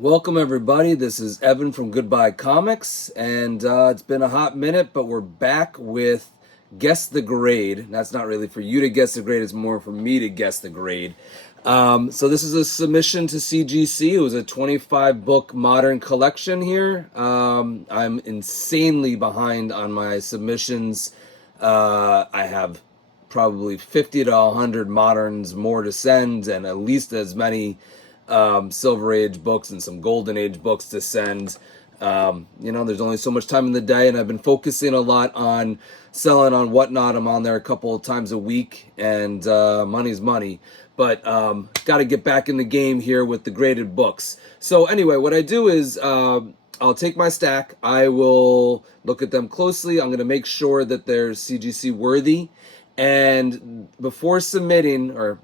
Welcome everybody, this is Evan from GoodBuy Comics, and it's been a hot minute, but we're back with Guess the Grade. That's not really for you to guess the grade, it's more for me to guess the grade. So this is a submission to CGC. It was a 25 book modern collection here. I'm insanely behind on my submissions. I have probably 50 to 100 moderns more to send, and at least as many Silver Age books and some Golden Age books to send. There's only so much time in the day, and I've been focusing a lot on selling on Whatnot. I'm on there a couple of times a week, and money's money. But got to get back in the game here with the graded books. So anyway, what I do is I'll take my stack. I will look at them closely. I'm going to make sure that they're CGC worthy. And before submitting, or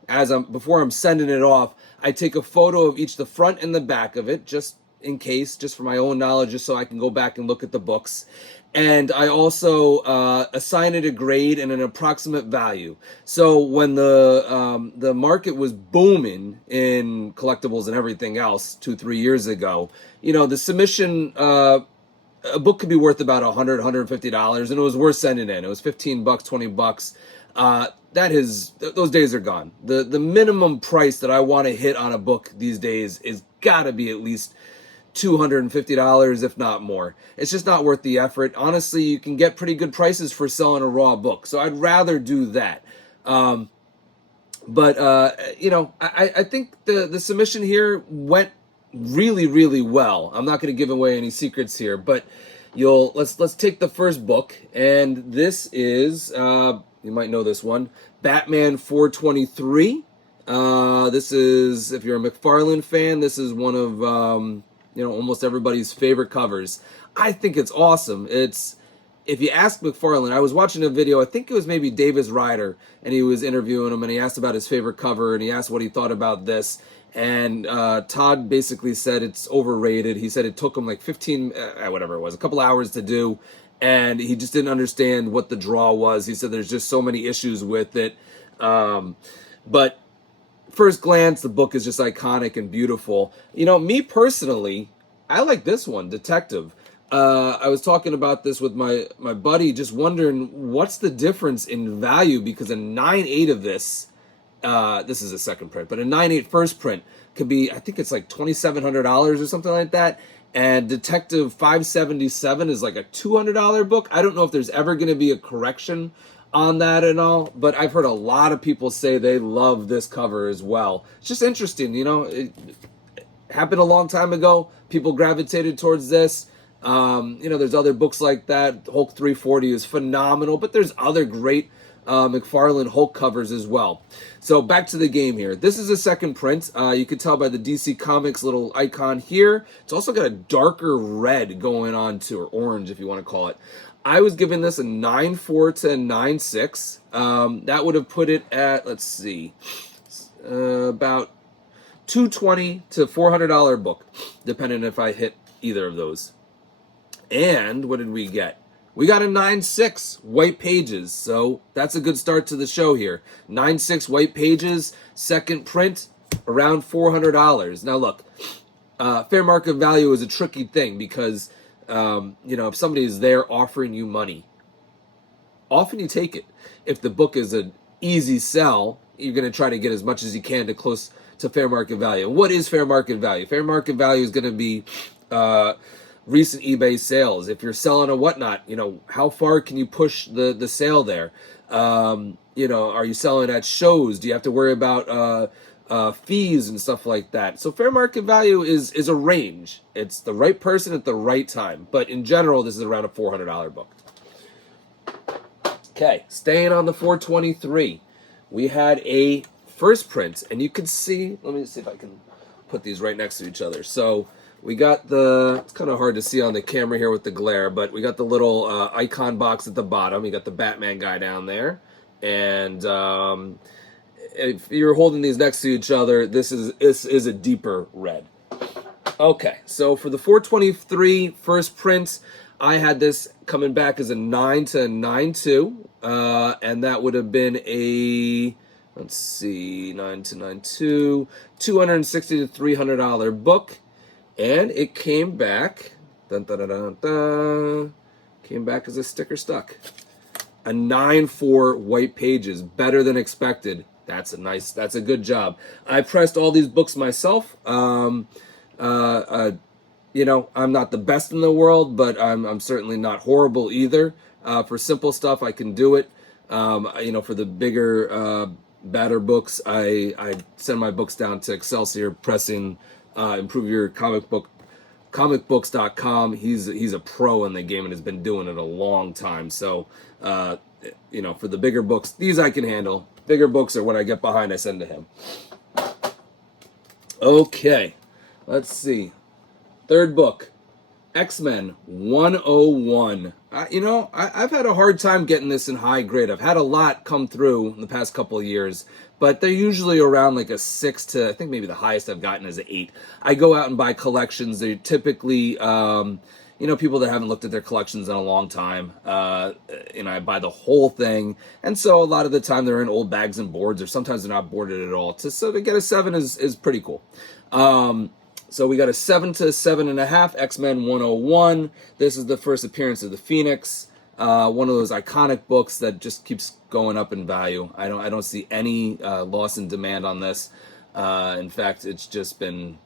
before I'm sending it off, I take a photo of each the front and the back of it, just in case, just for my own knowledge, just so I can go back and look at the books. And I also assign it a grade and an approximate value. So when the market was booming in collectibles and everything else 2-3 years ago, the submission, a book could be worth about $100, $150, and it was worth sending in. It was $15, $20. Those days are gone. The minimum price that I want to hit on a book these days is gotta be at least $250, if not more. It's just not worth the effort. Honestly, you can get pretty good prices for selling a raw book, so I'd rather do that. I think the submission here went really, really well. I'm not going to give away any secrets here, but let's take the first book, and this is you might know this one, Batman 423. This is, if you're a McFarlane fan, this is one of almost everybody's favorite covers. I think it's awesome. If you ask McFarlane, I was watching a video, I think it was maybe Davis Ryder, and he was interviewing him, and he asked about his favorite cover, and he asked what he thought about this. And Todd basically said it's overrated. He said it took him like 15, whatever it was, a couple hours to do, and he just didn't understand what the draw was. He said there's just so many issues with it. But first glance, the book is just iconic and beautiful. Me personally, I like this one, Detective. I was talking about this with my buddy, just wondering what's the difference in value, because a 9.8 of this is a second print, but a 9.8 first print could be, I think it's like $2,700 or something like that. And Detective 577 is like a $200 book. I don't know if there's ever going to be a correction on that and all, but I've heard a lot of people say they love this cover as well. It's just interesting, it happened a long time ago. People gravitated towards this. There's other books like that. Hulk 340 is phenomenal, but there's other great McFarlane Hulk covers as well. So back to the game here. This is a second print. You can tell by the DC Comics little icon here. It's also got a darker red going on to, or orange if you want to call it. I was giving this a 9.4 to a 9.6. That would have put it at, let's see, about $220 to $400 book, depending if I hit either of those. And what did we get? We got a 9.6 white pages, so that's a good start to the show here. 9.6 white pages, second print, around $400. Now look, fair market value is a tricky thing because, if somebody is there offering you money, often you take it. If the book is an easy sell, you're going to try to get as much as you can to close to fair market value. What is fair market value? Fair market value is going to be recent eBay sales. If you're selling a Whatnot, how far can you push the sale there? Are you selling at shows? Do you have to worry about fees and stuff like that? So fair market value is a range. It's the right person at the right time. But in general, this is around a $400 book. Okay, staying on the 423. We had a first print, and you can see, let me see if I can put these right next to each other. So we got it's kind of hard to see on the camera here with the glare, but we got the little icon box at the bottom. You got the Batman guy down there. And if you're holding these next to each other, this is a deeper red. Okay, so for the 423 first print, I had this coming back as a 9 to a 9.2, and that would have been a, let's see, 9 to 9.2, $260 to $300 book. And it came back, dun, dun, dun, dun, dun, came back as a sticker stuck. A 9.4 white pages, better than expected. That's a good job. I pressed all these books myself. You know, I'm not the best in the world, but I'm certainly not horrible either. For simple stuff, I can do it. You know, for the bigger, badder books, I send my books down to Excelsior Pressing, Improve Your Comic Book, comicbooks.com. He's a pro in the game and has been doing it a long time. So, you know, for the bigger books, these I can handle. Bigger books are when I get behind, I send to him. Okay, let's see. Third book, X-Men 101. You know, I've had a hard time getting this in high grade. I've had a lot come through in the past couple of years, but they're usually around like a 6 to, I think maybe the highest I've gotten is an 8. I go out and buy collections. They're typically, you know, people that haven't looked at their collections in a long time. You know, I buy the whole thing. And so a lot of the time they're in old bags and boards, or sometimes they're not boarded at all. So to get a 7 is pretty cool. So we got a 7 to 7.5, X-Men 101. This is the first appearance of the Phoenix. One of those iconic books that just keeps going up in value. I don't see any loss in demand on this. In fact, it's just been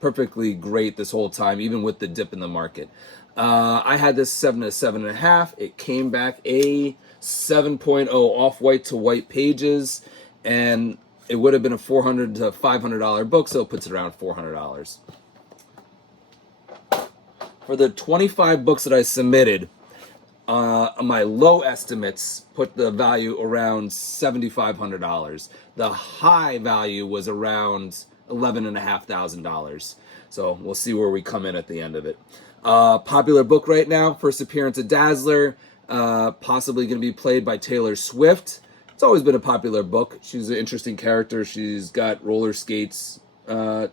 perfectly great this whole time, even with the dip in the market. I had this 7 to 7.5. It came back a 7.0 off-white to white pages, and it would have been a $400 to $500 book, so it puts it around $400. For the 25 books that I submitted, my low estimates put the value around $7,500. The high value was around $11,500. So we'll see where we come in at the end of it. Popular book right now, first appearance of Dazzler, possibly going to be played by Taylor Swift. It's always been a popular book. She's an interesting character. She's got roller skates,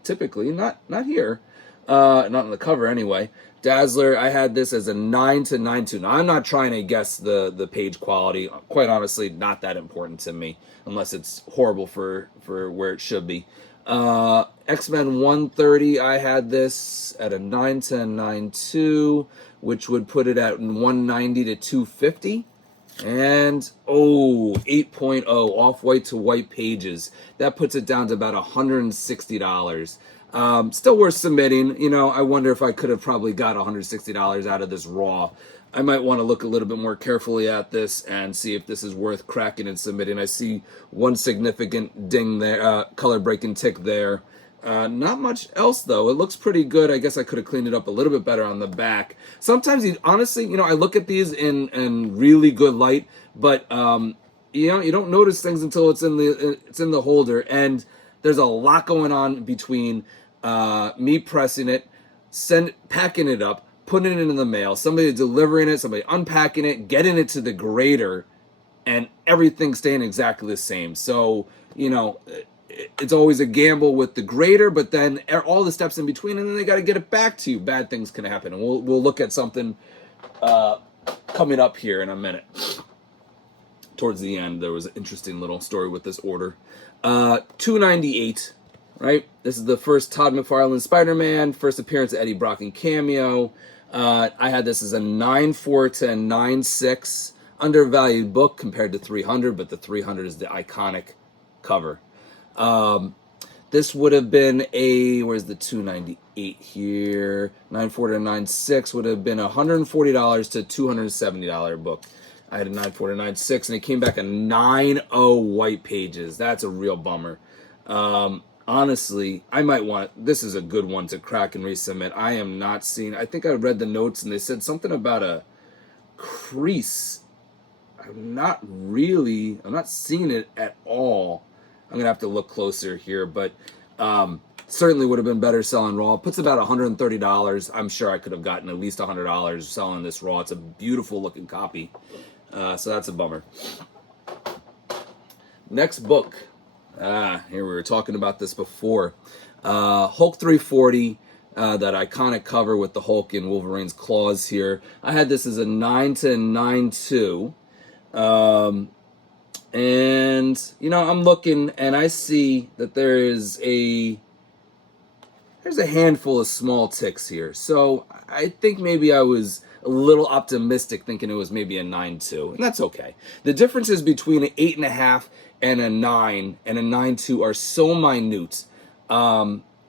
typically, not here, not on the cover anyway. Dazzler, I had this as a 9 to 9.2. Now, I'm not trying to guess the page quality. Quite honestly, not that important to me, unless it's horrible for where it should be. X-Men 130, I had this at a 9 to 9.2, which would put it at 190 to 250. And, 8.0 off-white to white pages. That puts it down to about $160. Still worth submitting. You know, I wonder if I could have probably got $160 out of this raw. I might want to look a little bit more carefully at this and see if this is worth cracking and submitting. I see one significant ding there, color breaking tick there. Not much else though. It looks pretty good. I guess I could have cleaned it up a little bit better on the back. Sometimes, honestly, you know, I look at these in really good light, but you know, you don't notice things until it's in the holder. And there's a lot going on between me pressing it, packing it up, putting it in the mail, somebody delivering it, somebody unpacking it, getting it to the grader, and everything staying exactly the same. So, you know, it's always a gamble with the grader, but then all the steps in between, and then they got to get it back to you. Bad things can happen, and we'll look at something coming up here in a minute. Towards the end, there was an interesting little story with this order. $298, right? This is the first Todd McFarlane Spider-Man, first appearance of Eddie Brock and cameo. I had this as a 9.4 to 9.6, undervalued book compared to 300, but the 300 is the iconic cover. This would have been where's the 298 here? 9.4 to 9.6 would have been $140 to $270 book. I had a 9.4 to 9.6, and it came back a 9.0 white pages. That's a real bummer. Honestly, I might this is a good one to crack and resubmit. I am not seeing, I think I read the notes and they said something about a crease. I'm not seeing it at all. I'm going to have to look closer here, but certainly would have been better selling raw. It puts about $130. I'm sure I could have gotten at least $100 selling this raw. It's a beautiful looking copy. So that's a bummer. Next book. Here we were talking about this before. Hulk 340, that iconic cover with the Hulk and Wolverine's claws here. I had this as a 9 to 9.2. And, you know, I'm looking and I see that there is a there's a handful of small ticks here. So I think maybe I was a little optimistic thinking it was maybe a 9.2, and that's okay. The differences between an 8.5 and a 9 and a 9.2 are so minute.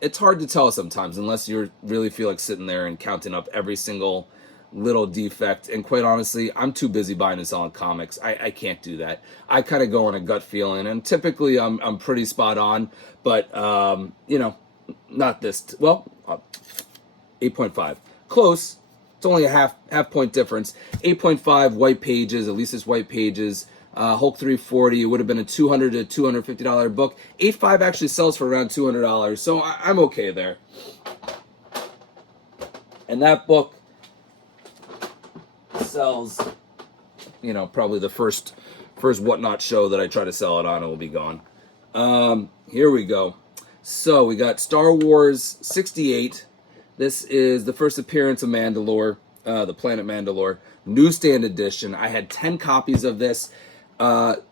It's hard to tell sometimes unless you really feel like sitting there and counting up every single little defect. And quite honestly, I'm too busy buying and selling comics. I can't do that. I kind of go on a gut feeling, and typically I'm pretty spot on, but you know, not this. Well, 8.5, close. It's only a half point difference. 8.5 white pages, at least it's white pages. Hulk 340, it would have been a $200 to $250 book. 8.5 actually sells for around $200, so I'm okay there. And that book sells, you know, probably the first Whatnot show that I try to sell it on, it will be gone. Here we go. So we got Star Wars 68. This is the first appearance of Mandalore, the planet Mandalore, newsstand edition. I had 10 copies of this.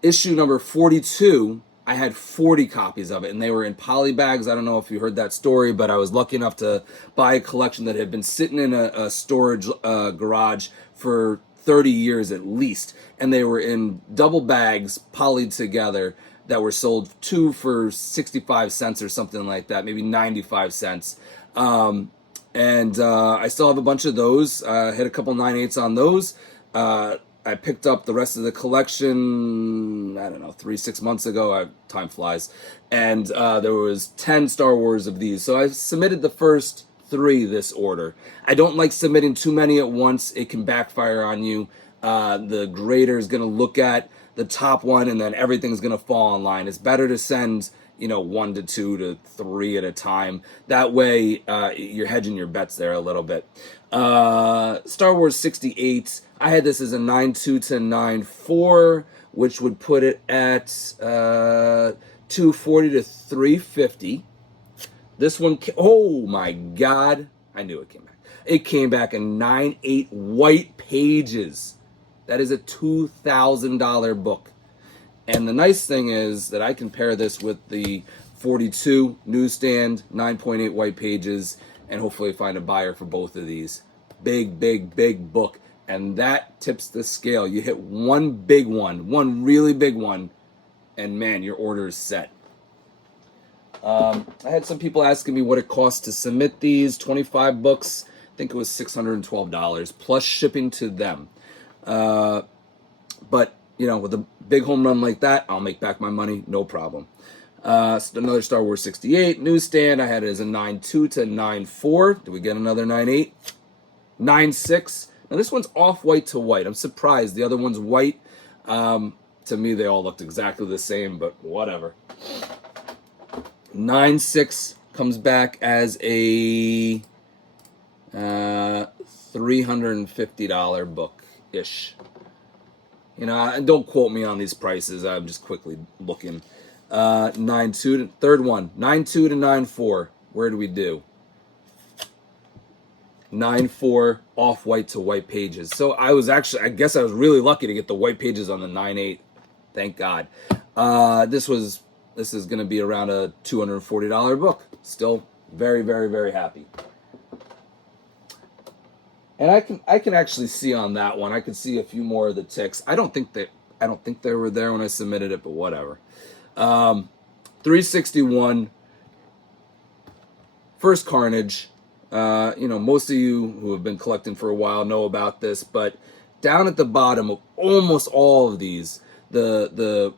Issue number 42, I had 40 copies of it, and they were in poly bags. I don't know if you heard that story, but I was lucky enough to buy a collection that had been sitting in a storage garage for 30 years at least, and they were in double bags, polyed together, that were sold 2 for 65 cents or something like that, maybe 95 cents. And I still have a bunch of those. Hit a couple 9/8s on those. I picked up the rest of the collection, I don't know, 3-6 months ago. Time flies. And there was 10 Star Wars of these. So I submitted the first 3 this order. I don't like submitting too many at once. It can backfire on you. The grader is going to look at the top one, and then everything's going to fall in line. It's better to send, you know, 1 to 2 to 3 at a time. That way, you're hedging your bets there a little bit. Star Wars 68, I had this as a 9.2 to 9.4, which would put it at 240 to 350. This one, oh my God, I knew it came back. It came back in 9.8 white pages. That is a $2,000 book. And the nice thing is that I can pair this with the 42 newsstand, 9.8 white pages, and hopefully find a buyer for both of these. Big, big, big book. And that tips the scale. You hit one big one, one really big one, and man, your order is set. I had some people asking me what it costs to submit these. 25 books. I think it was $612 plus shipping to them. But, you know, with a big home run like that, I'll make back my money, no problem. Another Star Wars 68 newsstand. I had it as a 9.2 to 9.4. Did we get another 9.8? 9.6. Now this one's off-white to white. I'm surprised. The other one's white. To me, they all looked exactly the same, but whatever. 9.6 comes back as a $350 book-ish. You know, and don't quote me on these prices. I'm just quickly looking. 9.2, third one, 9.2 to 9.4. Where do we do? 9.4 off-white to white pages. So I guess I was really lucky to get the white pages on the 9.8. Thank God. This is going to be around a $240 book. Still very, very, very happy. And I can actually see on that one. I can see a few more of the ticks. I don't think they were there when I submitted it, but whatever. 361. First Carnage. You know, most of you who have been collecting for a while know about this, but down at the bottom of almost all of these, the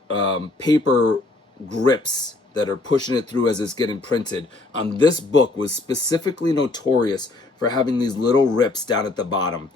paper grips that are pushing it through as it's getting printed on this book was specifically notorious for having these little rips down at the bottom.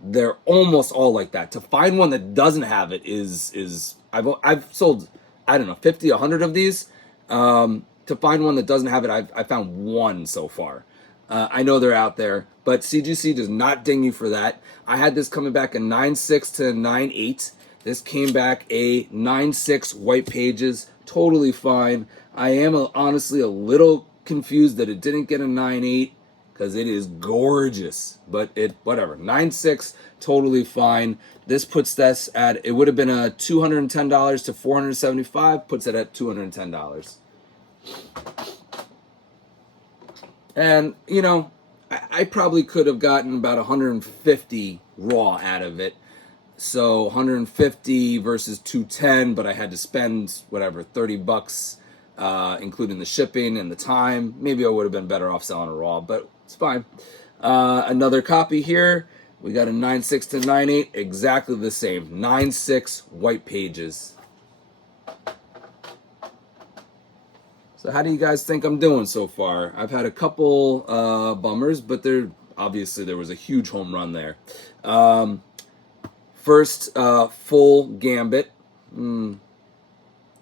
They're almost all like that. To find one that doesn't have it is I've sold, I don't know, 50, 100 of these. To find one that doesn't have it, I found one so far. I know they're out there, but CGC does not ding you for that. I had this coming back a 9.6 to 9.8. This came back a 9.6 white pages, totally fine. I am honestly a little confused that it didn't get a 9.8 because it is gorgeous, but whatever. 9.6, totally fine. This puts this at, it would have been a $210 to $475, puts it at $210. And, you know, I probably could have gotten about 150 raw out of it. So 150 versus 210, but I had to spend whatever, 30 bucks, including the shipping and the time. Maybe I would have been better off selling a raw, but it's fine. Another copy here. We got a 9.6 to 9.8, exactly the same. 9.6 white pages. So how do you guys think I'm doing so far? I've had a couple bummers, but obviously there was a huge home run there. First full Gambit.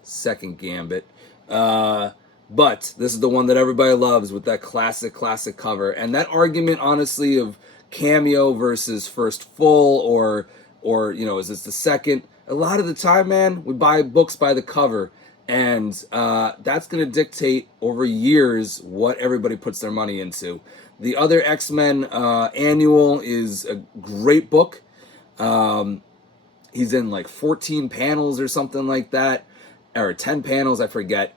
Second Gambit. But this is the one that everybody loves with that classic cover. And that argument, honestly, of cameo versus first full or you know, is this the second? A lot of the time, man, we buy books by the cover. And that's going to dictate over years what everybody puts their money into. The other X-Men annual is a great book. He's in like 14 panels or something like that, or 10 panels, I forget.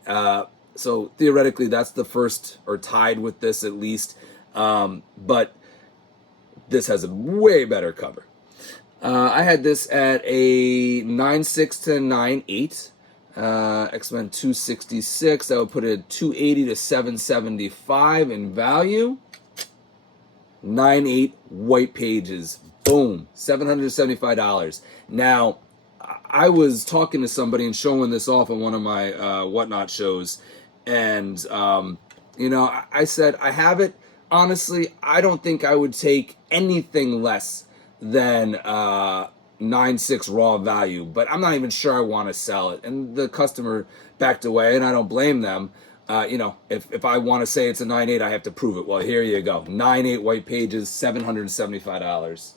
So theoretically, that's the first, or tied with this at least. But this has a way better cover. I had this at a 9.6 to 9.8. X-Men 266. That would put it at 280 to 775 in value. 9.8 white pages. Boom, $775. Now, I was talking to somebody and showing this off on one of my Whatnot shows, and you know, I said I have it. Honestly, I don't think I would take anything less than 9.6 raw value, but I'm not even sure I want to sell it. And the customer backed away, and I don't blame them. You know, if I want to say it's a 9.8, I have to prove it. Well, here you go. 9.8 white pages, $775.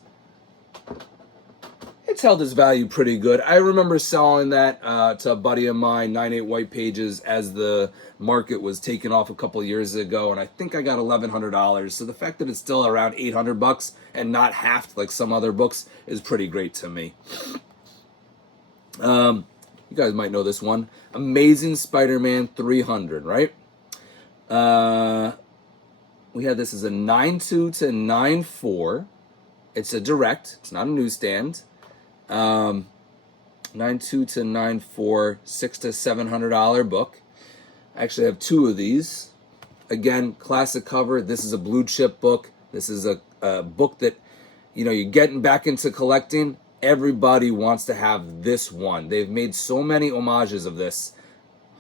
It's held its value pretty good. I remember selling that to a buddy of mine, 9.8 white pages, as the market was taken off a couple years ago, and I think I got $1,100. So the fact that it's still around $800 and not halved like some other books is pretty great to me. You guys might know this one. Amazing Spider-Man 300, right? We had this as a 9.2 to 9.4. It's a direct. It's not a newsstand. 9.2 to 9.4, $600 to $700 book. I actually have two of these. Again, classic cover. This is a blue chip book. This is a book that, you know, you're getting back into collecting. Everybody wants to have this one. They've made so many homages of this.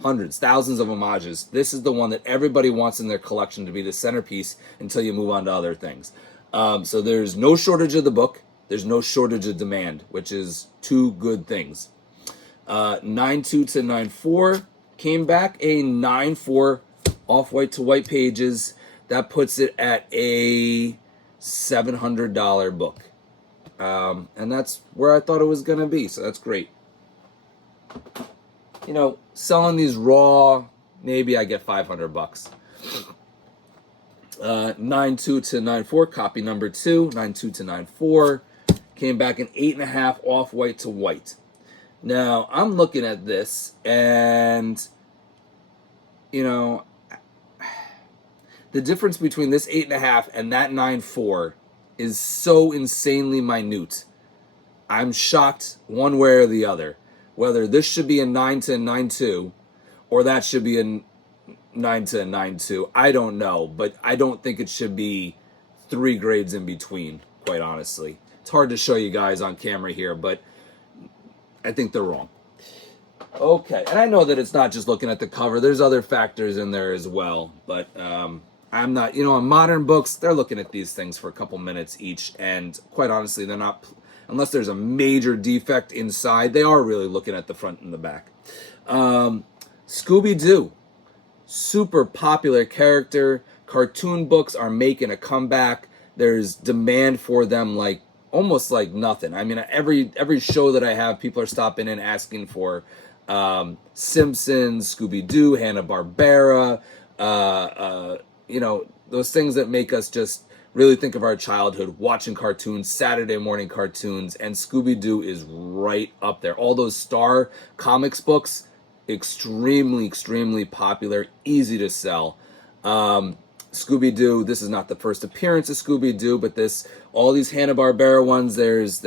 Hundreds, thousands of homages. This is the one that everybody wants in their collection to be the centerpiece until you move on to other things. So there's no shortage of the book. There's no shortage of demand, which is two good things. 9.2 to 9.4 came back a 9.4 off-white to white pages. That puts it at a $700 book. And that's where I thought it was going to be, so that's great. You know, selling these raw, maybe I get $500. 9.2 to 9.4, copy number 2, 9.2 to 9.4. Came back an 8.5 off-white to white. Now, I'm looking at this, and, you know, the difference between this 8.5 and that 9.4 is so insanely minute. I'm shocked one way or the other. Whether this should be a 9 to 9.2 or that should be a 9 to 9.2, I don't know. But I don't think it should be 3 grades in between, quite honestly. It's hard to show you guys on camera here, but I think they're wrong. Okay, and I know that it's not just looking at the cover. There's other factors in there as well, but I'm not, you know, on modern books, they're looking at these things for a couple minutes each, and quite honestly, they're not, unless there's a major defect inside, they are really looking at the front and the back. Scooby-Doo, super popular character. Cartoon books are making a comeback. There's demand for them like almost like nothing. I mean, every show that I have, people are stopping in asking for Simpsons, Scooby-Doo, Hanna-Barbera, you know, those things that make us just really think of our childhood, watching cartoons, Saturday morning cartoons, and Scooby-Doo is right up there. All those Star Comics books, extremely, extremely popular, easy to sell. Scooby-Doo. This is not the first appearance of Scooby-Doo, but all these Hanna-Barbera ones, there's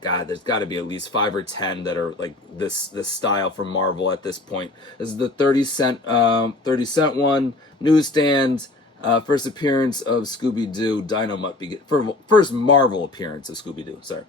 God, there's got to be at least 5 or 10 that are like this style from Marvel at this point. This is the 30-cent one, newsstand, first appearance of Scooby-Doo, first Marvel appearance of Scooby-Doo, sorry.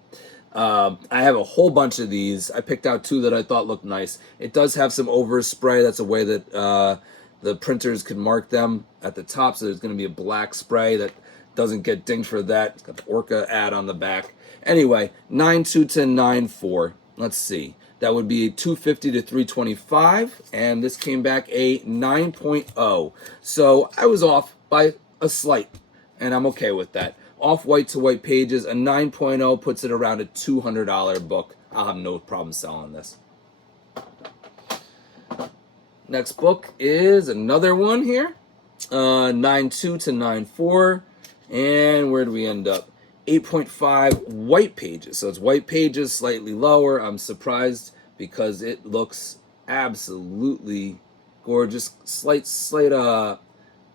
I have a whole bunch of these. I picked out 2 that I thought looked nice. It does have some overspray. That's a way that the printers could mark them at the top, so there's going to be a black spray that doesn't get dinged for that. It's got the Orca ad on the back. Anyway, 9.2 to 9.4. Let's see. That would be a 250 to 325, and this came back a 9.0. So I was off by a slight, and I'm okay with that. Off white to white pages, a 9.0 puts it around a $200 book. I'll have no problem selling this. Next book is another one here, 9.2 to 9.4, and where do we end up? 8.5 white pages. So it's white pages, slightly lower. I'm surprised because it looks absolutely gorgeous. Slight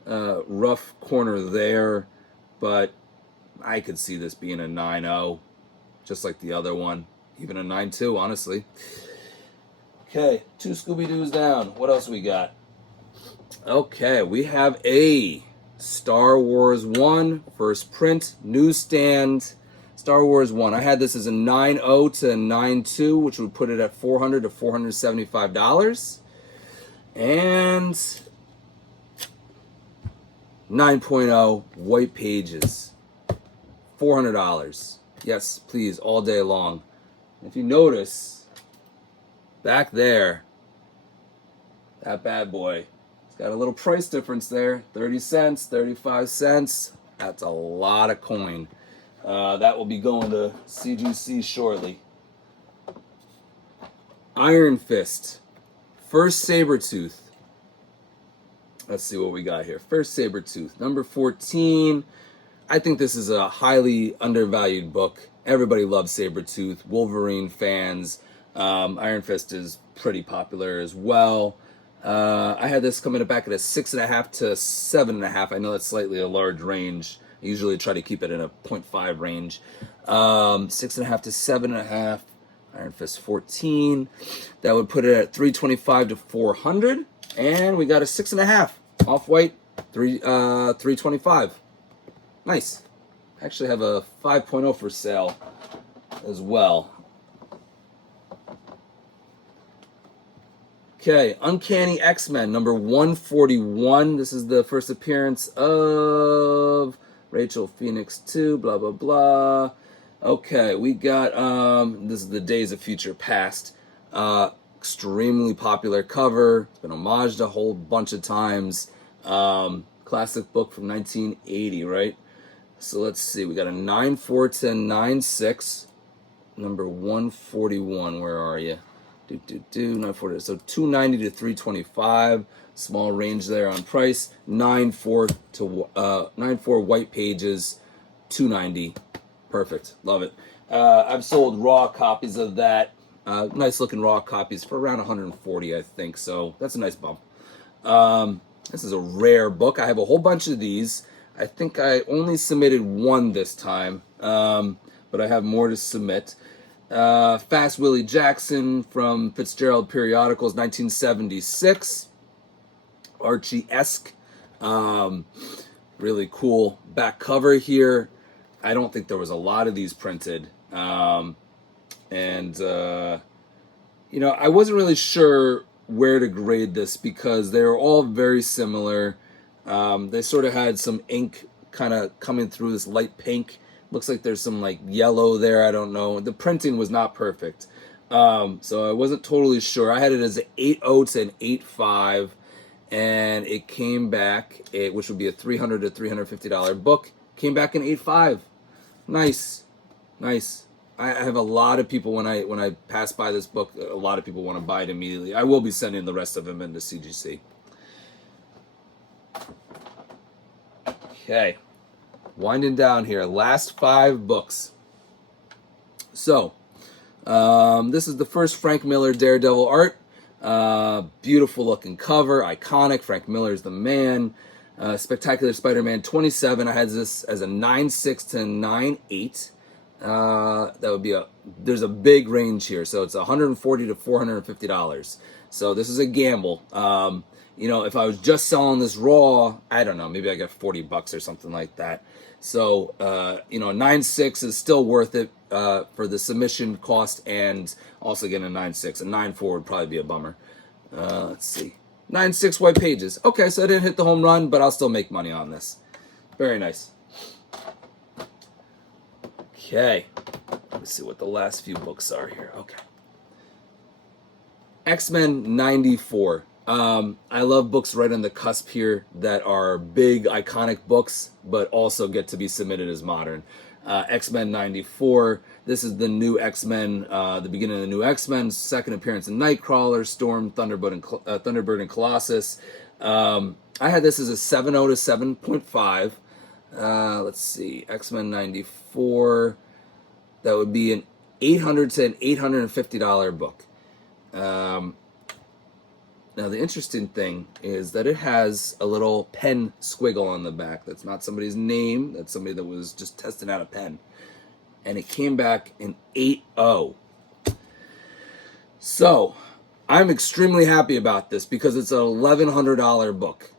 rough corner there, but I could see this being a 9.0, just like the other one. Even a 9.2, honestly. Okay, 2 Scooby-Doos down. What else we got? Okay, we have a Star Wars 1, first print, newsstand, Star Wars 1. I had this as a 9.0 to 9.2, which would put it at $400 to $475. And 9.0, white pages, $400. Yes, please, all day long. If you notice, back there, that bad boy, got a little price difference there, 30 cents, 35 cents. That's a lot of coin. That will be going to CGC shortly. Iron Fist, first Sabretooth. Let's see what we got here. First Sabretooth, number 14. I think this is a highly undervalued book. Everybody loves Sabretooth, Wolverine fans. Iron Fist is pretty popular as well. I had this coming back at a 6.5 to 7.5. I know that's slightly a large range. I usually try to keep it in a 0.5 range. 6.5 to 7.5. Iron Fist 14. That would put it at 325 to 400. And we got a 6.5. Off-white, 325. Nice. I actually have a 5.0 for sale as well. Okay, Uncanny X-Men, number 141. This is the first appearance of Rachel Phoenix 2, blah, blah, blah. Okay, we got, this is the Days of Future Past. Extremely popular cover. It's been homaged a whole bunch of times. Classic book from 1980, right? So let's see, we got a 9.4 to 9.6. Number 141, where are you? 940. So 290 to 325. Small range there on price. 9.4 to 9.4 white pages. 290. Perfect. Love it. I've sold raw copies of that. Nice looking raw copies for around 140, I think. So that's a nice bump. This is a rare book. I have a whole bunch of these. I think I only submitted one this time, but I have more to submit. Fast Willie Jackson from Fitzgerald Periodicals, 1976. Archie-esque. Really cool back cover here. I don't think there was a lot of these printed. I wasn't really sure where to grade this because they were all very similar. They sort of had some ink kind of coming through, this light pink. Looks like there's some like yellow there. I don't know. The printing was not perfect. So I wasn't totally sure. I had it as an 8.0 to an 8.5. And it came back, which would be a $300 to $350 book, came back an 8.5. Nice. Nice. I have a lot of people, when I pass by this book, a lot of people want to buy it immediately. I will be sending the rest of them into CGC. Okay. Winding down here, last 5 books. So, this is the first Frank Miller Daredevil art. Beautiful looking cover, iconic. Frank Miller's the man. Spectacular Spider-Man 27. I had this as a 9.6 to 9.8. That would be there's a big range here, so it's $140 to $450. So this is a gamble. If I was just selling this raw, I don't know, maybe I got $40 or something like that. So 9.6 is still worth it for the submission cost, and also getting a 9.6. A 9.4 would probably be a bummer. Let's see, 9.6 white pages. Okay, so I didn't hit the home run, but I'll still make money on this. Very nice. Okay, let's see what the last few books are here. Okay, X-Men 94. I love books right on the cusp here that are big, iconic books, but also get to be submitted as modern. X-Men 94. This is the new X-Men, the beginning of the new X-Men, second appearance in Nightcrawler, Storm, Thunderbird, and Colossus. I had this as a 7.0 to 7.5. Let's see, X-Men 94. That would be an $800 to an $850 book. Now, the interesting thing is that it has a little pen squiggle on the back. That's not somebody's name. That's somebody that was just testing out a pen. And it came back in 8.0. So, I'm extremely happy about this because it's an $1,100 book.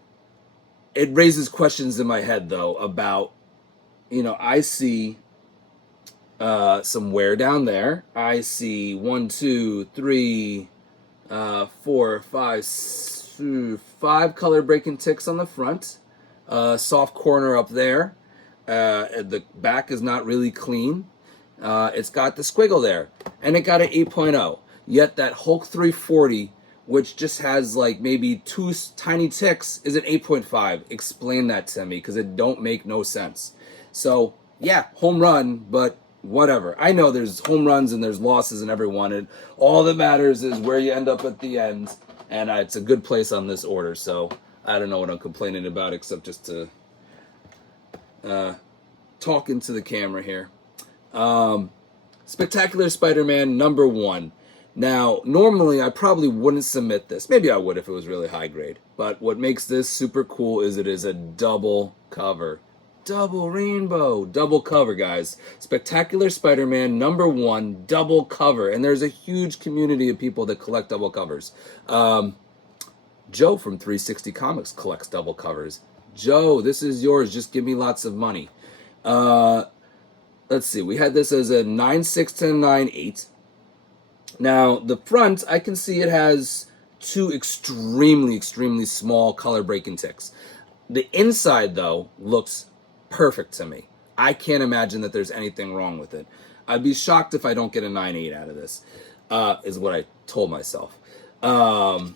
It raises questions in my head, though, about, I see some wear down there. I see 1, 2, 3... 4, 5, 5 color breaking ticks on the front, soft corner up there. The back is not really clean. It's got the squiggle there, and it got an 8.0. Yet that Hulk 340, which just has like maybe 2 tiny ticks, is an 8.5. Explain that to me, because it don't make no sense. So yeah, home run, but whatever. I know there's home runs and there's losses in every one, and all that matters is where you end up at the end, and it's a good place on this order, so I don't know what I'm complaining about except just to talk into the camera here. Spectacular Spider-Man number 1. Now, normally I probably wouldn't submit this. Maybe I would if it was really high grade, but what makes this super cool is it is a double cover. Double rainbow, double cover, guys. Spectacular Spider-Man number 1, double cover, and there's a huge community of people that collect double covers. Joe from 360 Comics collects double covers. Joe, this is yours. Just give me lots of money. Let's see. We had this as a 9.6 to 9.8. Now the front, I can see it has 2 extremely, extremely small color breaking ticks. The inside, though, looks perfect to me. I can't imagine that there's anything wrong with it. I'd be shocked if I don't get a 9.8 out of this, is what I told myself. I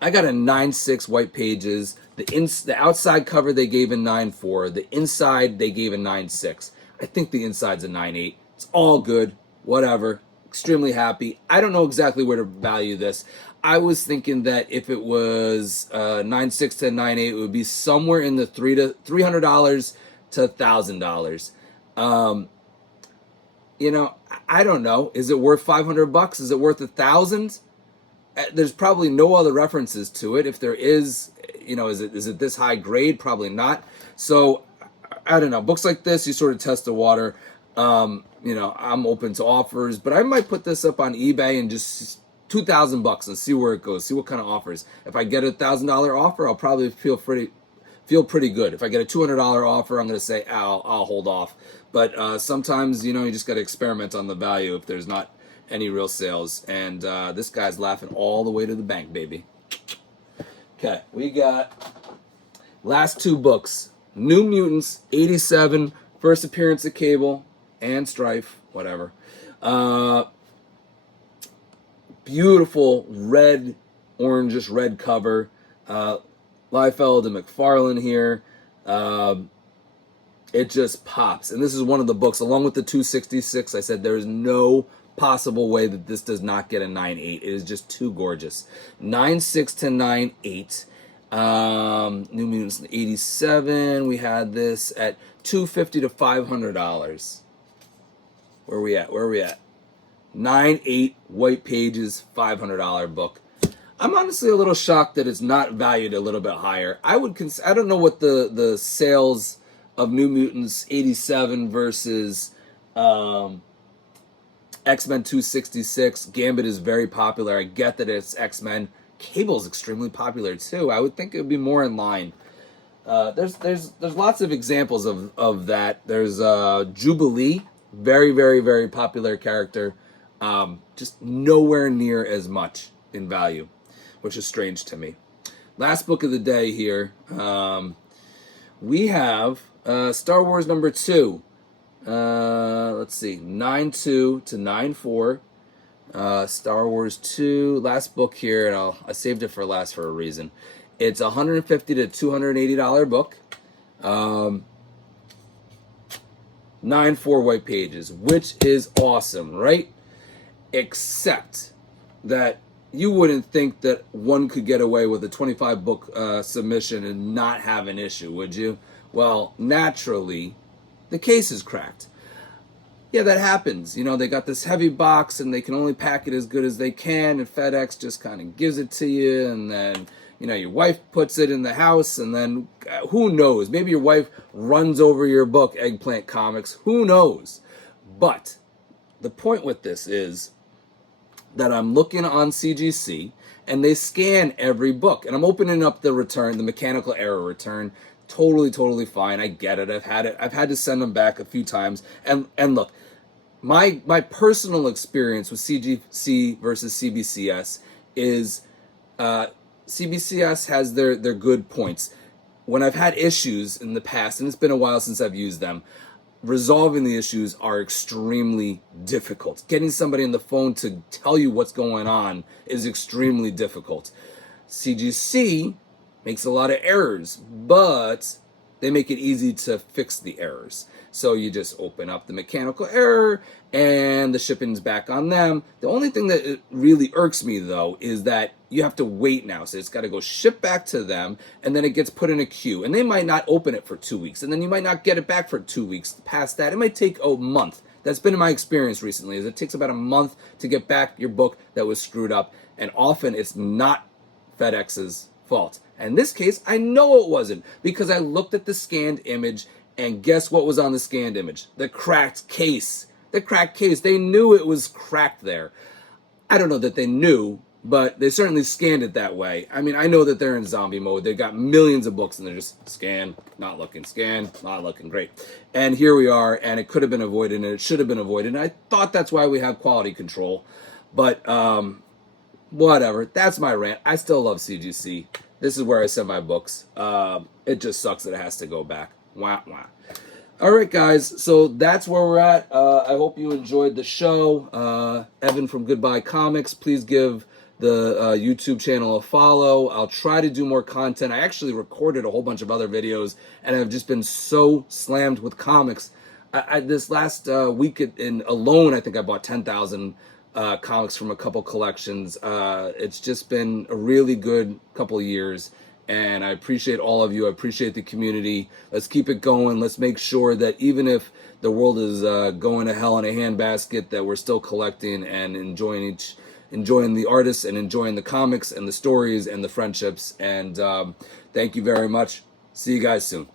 got a 9.6 white pages. The outside cover they gave a 9.4. The inside they gave a 9.6. I think the inside's a 9.8. It's all good. Whatever. Extremely happy. I don't know exactly where to value this. I was thinking that if it was 9.6 to 9.8, it would be somewhere in the $300 to $1,000. I don't know. Is it worth $500? Is it worth $1,000? There's probably no other references to it. If there is, is it this high grade? Probably not. So I don't know. Books like this, you sort of test the water. I'm open to offers, but I might put this up on eBay and just $2,000 and see where it goes. See what kind of offers. If I get a $1,000 offer, I'll probably feel pretty good. If I get a $200 offer, I'm going to say, I'll hold off. But sometimes, you just got to experiment on the value if there's not any real sales. And this guy's laughing all the way to the bank, baby. Okay, we got last 2 books. New Mutants, 87, first appearance of Cable and Strife, whatever. Beautiful red, orangish red cover. Liefeld and McFarlane here. It just pops. And this is one of the books, along with the 266, I said there is no possible way that this does not get a 9.8. It is just too gorgeous. 9.6 to 9.8. New Mutants 87. We had this at $250 to $500. Where are we at? 9.8 white pages, $500 book. I'm honestly a little shocked that it's not valued a little bit higher. I don't know what the sales of New Mutants 87 versus um, X-Men 266. Gambit is very popular. I get that it's X-Men. Cable's extremely popular too. I would think it would be more in line. There's lots of examples of that. There's Jubilee, very very very popular character, just nowhere near as much in value, which is strange to me. Last book of the day here, we have Star Wars #2. Let's see, 9/2 to 9/4. Star Wars 2, last book here, and I saved it for last for a reason. It's a $150 to $280 book. 9 4-white pages, which is awesome, right? Except that you wouldn't think that one could get away with a 25 book submission and not have an issue, would you? Well, naturally, the case is cracked. Yeah, that happens. You know, they got this heavy box and they can only pack it as good as they can, and FedEx just kind of gives it to you, and then, you know, your wife puts it in the house, and then who knows? Maybe your wife runs over your book, Eggplant Comics. Who knows? But the point with this is that I'm looking on CGC, and they scan every book, and I'm opening up the return, the mechanical error return. Totally fine. I get it. I've had to send them back a few times. And look, my personal experience with CGC versus CBCS is CBCS has their good points. When I've had issues in the past, and it's been a while since I've used them, resolving the issues are extremely difficult. Getting somebody on the phone to tell you what's going on is extremely difficult. CGC makes a lot of errors, but they make it easy to fix the errors. So you just open up the mechanical error and the shipping's back on them. The only thing that really irks me though is that you have to wait now. So it's got to go ship back to them, and then it gets put in a queue, and they might not open it for 2 weeks, and then you might not get it back for 2 weeks. Past that, it might take a month. That's been my experience recently, is it takes about a month to get back your book that was screwed up, and often it's not FedEx's fault. And in this case, I know it wasn't, because I looked at the scanned image, and guess what was on the scanned image? The cracked case. The cracked case. They knew it was cracked there. I don't know that they knew, but they certainly scanned it that way. I mean, I know that they're in zombie mode. They've got millions of books, and they're just scan, not looking, scan, not looking, great. And here we are, and it could have been avoided, and it should have been avoided. And I thought that's why we have quality control. But whatever. That's my rant. I still love CGC. This is where I send my books. It just sucks that it has to go back. Wah, wah. All right, guys. So that's where we're at. I hope you enjoyed the show. Evan from GoodBuy Comics. Please give the YouTube channel a follow. I'll try to do more content. I actually recorded a whole bunch of other videos, and I've just been so slammed with comics. This last week alone, I think I bought 10,000 comics from a couple collections. It's just been a really good couple of years, and I appreciate all of you. I appreciate the community. Let's keep it going. Let's make sure that even if the world is going to hell in a handbasket, that we're still collecting and enjoying the artists and enjoying the comics and the stories and the friendships. And thank you very much. See you guys soon.